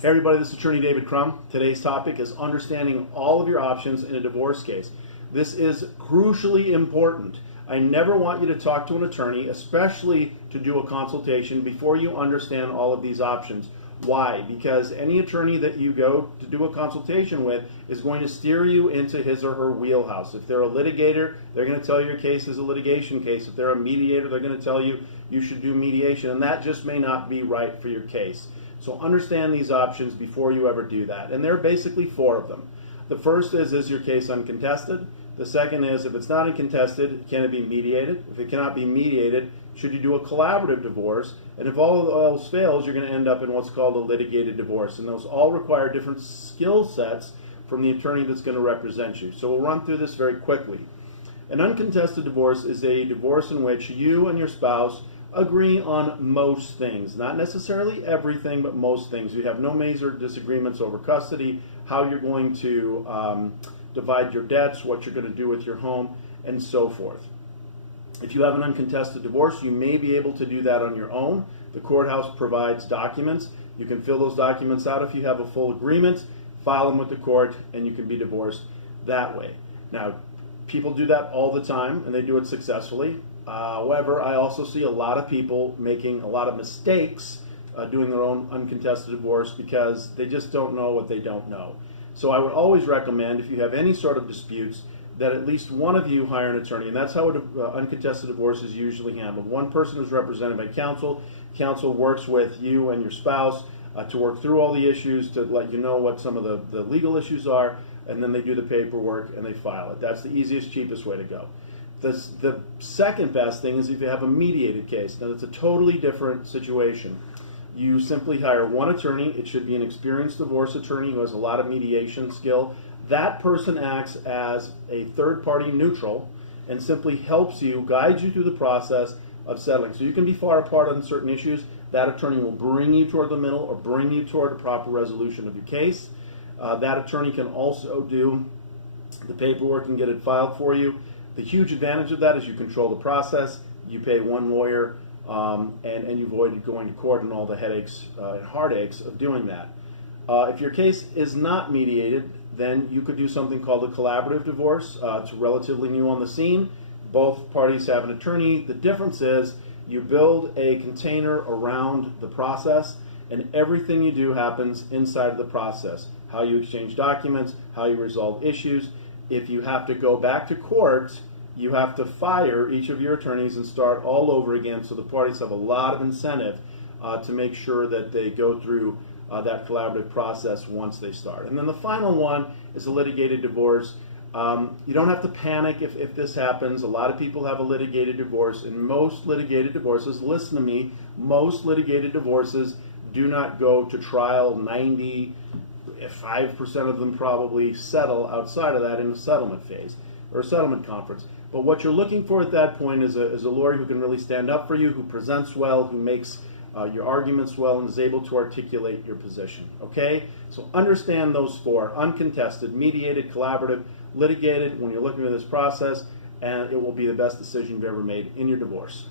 Hey everybody, this is Attorney David Crum. Today's topic is understanding all of your options in a divorce case. This is crucially important. I never want you to talk to an attorney, especially to do a consultation, before you understand all of these options. Why? Because any attorney that you go to do a consultation with is going to steer you into his or her wheelhouse. If they're a litigator, they're going to tell you your case is a litigation case. If they're a mediator, they're going to tell you you should do mediation, and that just may not be right for your case. So understand these options before you ever do that. And there are basically four of them. The first is your case uncontested? The second is, if it's not uncontested, can it be mediated? If it cannot be mediated, should you do a collaborative divorce? And if all else fails, you're going to end up in what's called a litigated divorce. And those all require different skill sets from the attorney that's going to represent you. So we'll run through this very quickly. An uncontested divorce is a divorce in which you and your spouse agree on most things, not necessarily everything, but most things. You have no major disagreements over custody, how you're going to divide your debts, what you're going to do with your home, and so forth. If you have an uncontested divorce, you may be able to do that on your own. The courthouse provides documents. You can fill those documents out if you have a full agreement, file them with the court, and you can be divorced that way. Now, people do that all the time, and they do it successfully. However, I also see a lot of people making a lot of mistakes doing their own uncontested divorce because they just don't know what they don't know. So I would always recommend, if you have any sort of disputes, that at least one of you hire an attorney, and that's how an uncontested divorce is usually handled. One person is represented by counsel. Counsel works with you and your spouse to work through all the issues, to let you know what some of the legal issues are, and then they do the paperwork and they file it. That's the easiest, cheapest way to go. The second best thing is if you have a mediated case. Now, that's a totally different situation. You simply hire one attorney. It should be an experienced divorce attorney who has a lot of mediation skill. That person acts as a third-party neutral and simply helps you, guides you through the process of settling. So you can be far apart on certain issues. That attorney will bring you toward the middle or bring you toward a proper resolution of your case. That attorney can also do the paperwork and get it filed for you. The huge advantage of that is you control the process, you pay one lawyer, and you avoid going to court and all the headaches and heartaches of doing that. If your case is not mediated, then you could do something called a collaborative divorce. It's relatively new on the scene. Both parties have an attorney. The difference is you build a container around the process, and everything you do happens inside of the process. How you exchange documents, how you resolve issues. If you have to go back to court, you have to fire each of your attorneys and start all over again, so the parties have a lot of incentive to make sure that they go through that collaborative process once they start. And then the final one is a litigated divorce. You don't have to panic if this happens. A lot of people have a litigated divorce, and most litigated divorces, listen to me, most litigated divorces do not go to trial. 95% of them probably settle outside of that in a settlement phase or a settlement conference. But what you're looking for at that point is a lawyer who can really stand up for you, who presents well, who makes your arguments well, and is able to articulate your position. Okay? So understand those four: uncontested, mediated, collaborative, litigated when you're looking at this process, and it will be the best decision you've ever made in your divorce.